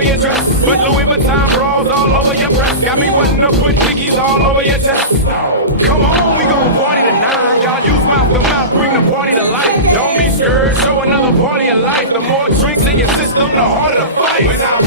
over your dress. But Louis Vuitton bras all over your breast. Got me wanting to put Dickies all over your chest. Come on, we gon' party tonight. Y'all use mouth to mouth, bring the party to life. Don't be scared, show another party of life. The more drinks in your system, the harder the fight.